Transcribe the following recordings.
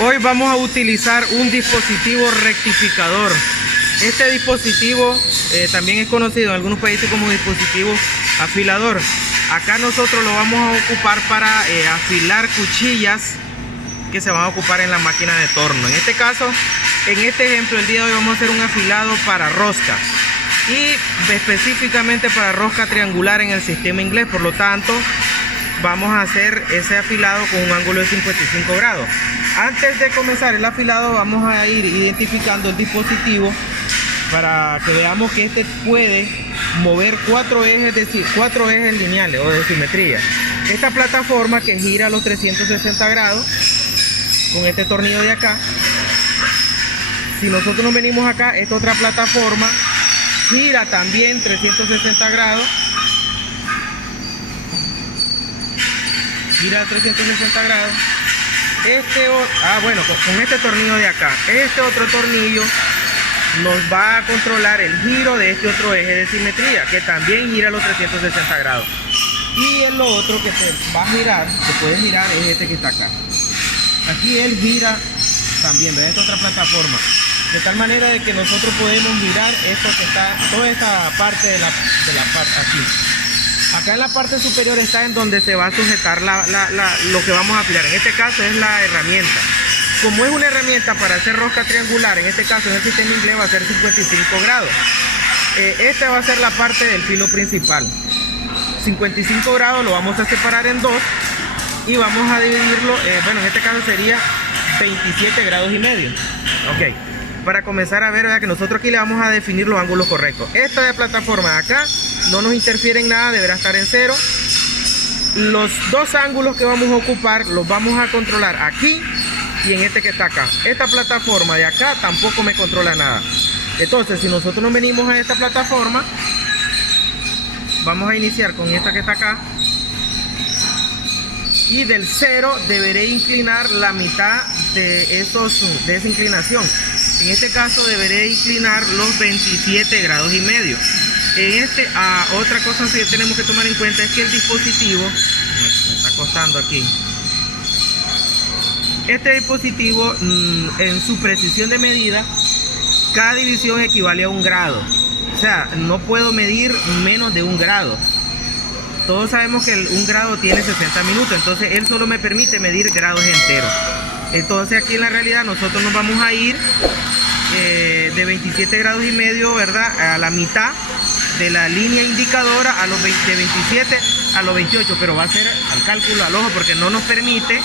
Hoy vamos a utilizar un dispositivo rectificador. Este dispositivo también es conocido en algunos países como dispositivo afilador. Acá nosotros lo vamos a ocupar para afilar cuchillas que se van a ocupar en la máquina de torno. En este caso, en este ejemplo, el día de hoy vamos a hacer un afilado para rosca y específicamente para rosca triangular en el sistema inglés. Por lo tanto, vamos a hacer ese afilado con un ángulo de 55 grados. Antes de comenzar el afilado, vamos a ir identificando el dispositivo para que veamos que este puede mover 4 ejes lineales o de simetría. Esta plataforma que gira a los 360 grados con este tornillo de acá. Si nosotros nos venimos acá, esta otra plataforma gira también 360 grados. Gira 360 grados. Bueno, con este tornillo de acá, este otro tornillo nos va a controlar el giro de este otro eje de simetría, que también gira a los 360 grados. Y el otro que se va a girar, que puede girar, es este que está acá. Aquí él gira también, ¿ves? Esta otra plataforma. De tal manera de que nosotros podemos girar esto que está, toda esta parte de la parte aquí. Acá en la parte superior está en donde se va a sujetar lo que vamos a afilar. En este caso es la herramienta. Como es una herramienta para hacer rosca triangular, en este caso en el sistema inglés va a ser 55 grados. Esta va a ser la parte del filo principal. 55 grados lo vamos a separar en dos y vamos a dividirlo, bueno, en este caso sería 27 grados y medio. Ok. Para comenzar a ver, ¿verdad?, que nosotros aquí le vamos a definir los ángulos correctos. Esta de plataforma de acá no nos interfiere en nada, deberá estar en cero. Los dos ángulos que vamos a ocupar los vamos a controlar aquí y en este que está acá. Esta plataforma de acá tampoco me controla nada. Entonces, si nosotros nos venimos a esta plataforma, vamos a iniciar con esta que está acá. Y del 0 deberé inclinar la mitad de esa inclinación. En este caso deberé inclinar los 27 grados y medio. Otra cosa que tenemos que tomar en cuenta es que el dispositivo, me está costando aquí. Este dispositivo, en su precisión de medida, cada división equivale a 1 grado. O sea, no puedo medir menos de 1 grado. Todos sabemos que 1 grado tiene 60 minutos, entonces él solo me permite medir grados enteros. Entonces aquí en la realidad nosotros nos vamos a ir de 27 grados y medio, ¿verdad?, a la mitad de la línea indicadora a los de 27 a los 28, pero va a ser al cálculo al ojo porque no nos permite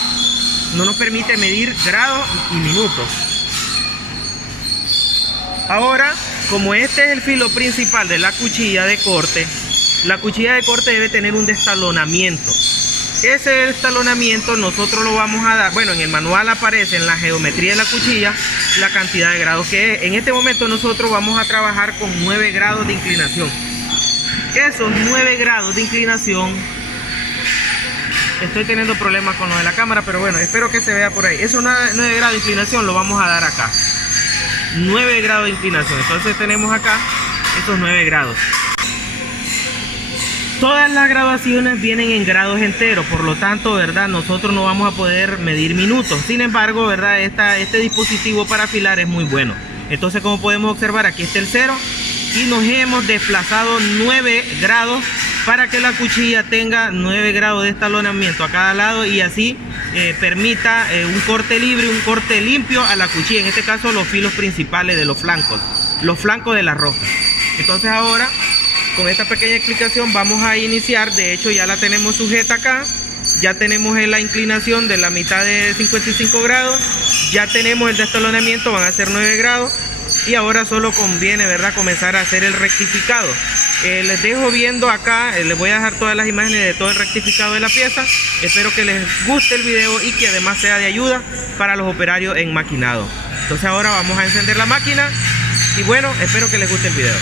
medir grados y minutos. Ahora, como este es el filo principal de la cuchilla de corte, la cuchilla de corte debe tener un destalonamiento. Ese destalonamiento nosotros lo vamos a dar, bueno, en el manual aparece en la geometría de la cuchilla la cantidad de grados que es. En este momento nosotros vamos a trabajar con 9 grados de inclinación. Esos 9 grados de inclinación, estoy teniendo problemas con lo de la cámara, pero bueno, espero que se vea por ahí. Esos 9 grados de inclinación lo vamos a dar acá. 9 grados de inclinación. Entonces tenemos acá esos 9 grados. Todas las graduaciones vienen en grados enteros, por lo tanto, ¿verdad?, nosotros no vamos a poder medir minutos. Sin embargo, ¿verdad?, este dispositivo para afilar es muy bueno. Entonces, como podemos observar, aquí está el 0 y nos hemos desplazado 9 grados para que la cuchilla tenga 9 grados de estalonamiento a cada lado y así permita un corte libre, un corte limpio a la cuchilla. En este caso, los filos principales de los flancos de la rosca. Entonces ahora, con esta pequeña explicación vamos a iniciar. De hecho ya la tenemos sujeta acá, ya tenemos la inclinación de la mitad de 55 grados, ya tenemos el destalonamiento, van a ser 9 grados y ahora solo conviene, ¿verdad?, comenzar a hacer el rectificado. Les dejo viendo acá, les voy a dejar todas las imágenes de todo el rectificado de la pieza. Espero que les guste el video y que además sea de ayuda para los operarios en Maquinado. Entonces ahora vamos a encender la máquina y bueno, espero que les guste el video.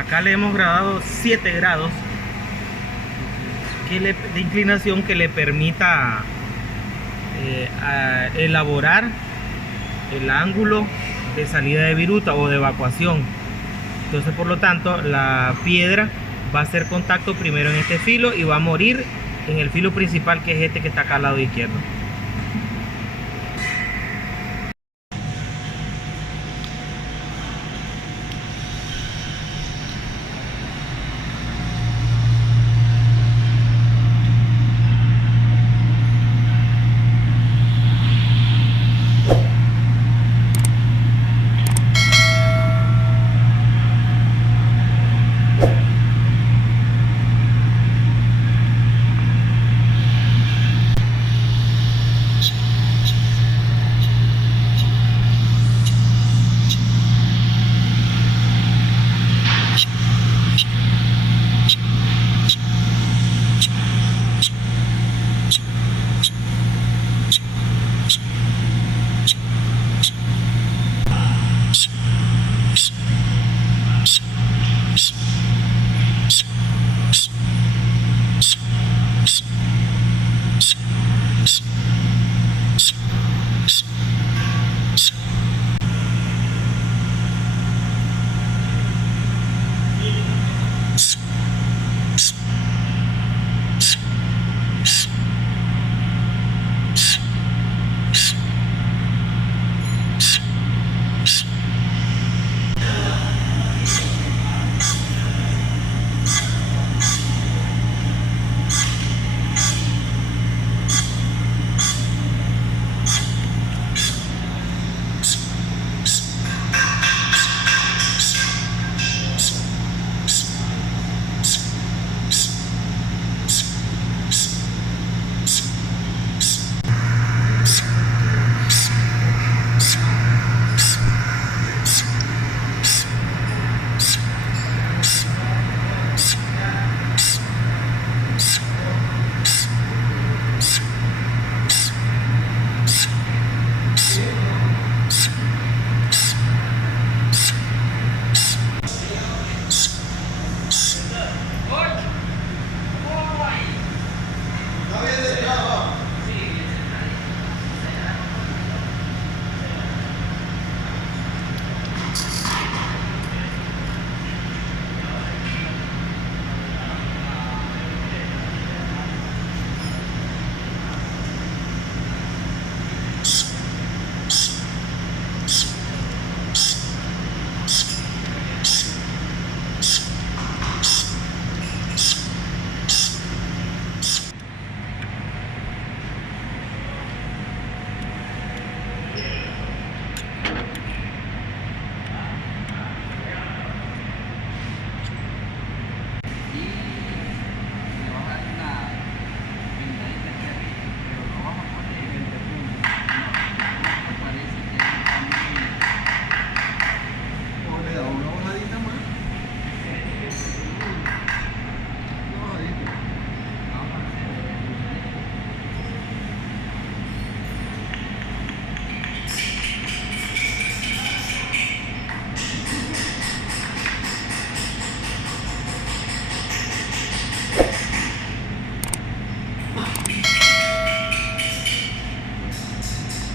Acá le hemos gradado 7 grados de inclinación que le permita elaborar el ángulo de salida de viruta o de evacuación. Entonces, por lo tanto, la piedra va a hacer contacto primero en este filo y va a morir en el filo principal, que es este que está acá al lado izquierdo.